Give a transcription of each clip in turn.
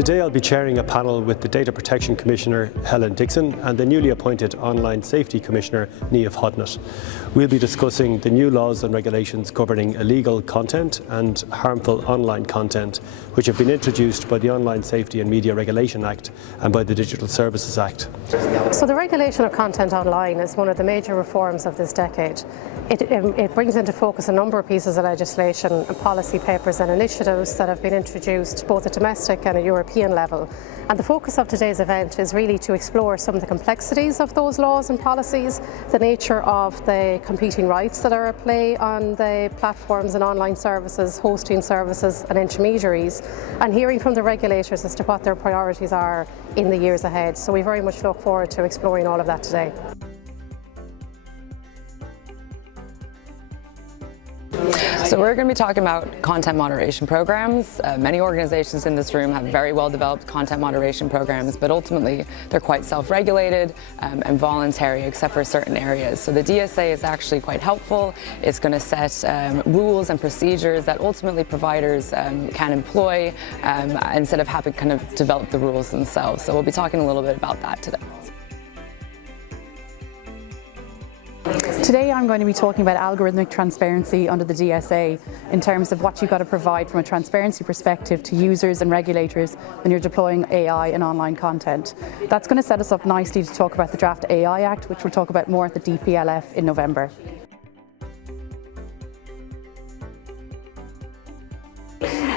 Today I'll be chairing a panel with the Data Protection Commissioner Helen Dixon and the newly appointed Online Safety Commissioner Niamh Hodnett. We'll be discussing the new laws and regulations governing illegal content and harmful online content, which have been introduced by the Online Safety and Media Regulation Act and by the Digital Services Act. So the regulation of content online is one of the major reforms of this decade. It brings into focus a number of pieces of legislation, policy papers and initiatives that have been introduced both at domestic and a European level. And the focus of today's event is really to explore some of the complexities of those laws and policies, the nature of the competing rights that are at play on the platforms and online services, hosting services and intermediaries, and hearing from the regulators as to what their priorities are in the years ahead. So we very much look forward to exploring all of that today. So we're going to be talking about content moderation programs. Many organizations in this room have very well developed content moderation programs, but ultimately they're quite self-regulated and voluntary except for certain areas. So the DSA is actually quite helpful. It's going to set rules and procedures that ultimately providers can employ instead of having kind of develop the rules themselves. So we'll be talking a little bit about that today. Today I'm going to be talking about algorithmic transparency under the DSA in terms of what you've got to provide from a transparency perspective to users and regulators when you're deploying AI and online content. That's going to set us up nicely to talk about the Draft AI Act, which we'll talk about more at the DPLF in November.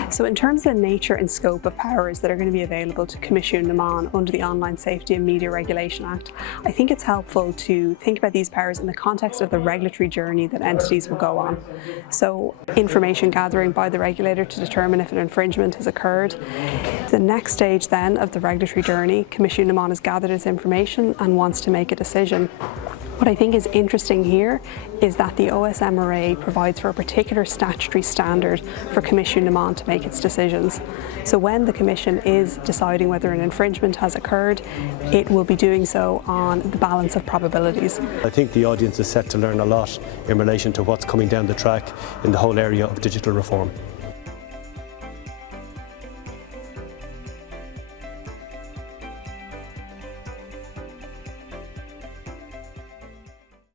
So in terms of the nature and scope of powers that are going to be available to Commission Niamh under the Online Safety and Media Regulation Act, I think it's helpful to think about these powers in the context of the regulatory journey that entities will go on. So information gathering by the regulator to determine if an infringement has occurred. The next stage then of the regulatory journey, Commission Niamh has gathered its information and wants to make a decision. What I think is interesting here is that the OSMRA provides for a particular statutory standard for Commission Niamh to make its decisions. So when the Commission is deciding whether an infringement has occurred, it will be doing so on the balance of probabilities. I think the audience is set to learn a lot in relation to what's coming down the track in the whole area of digital reform.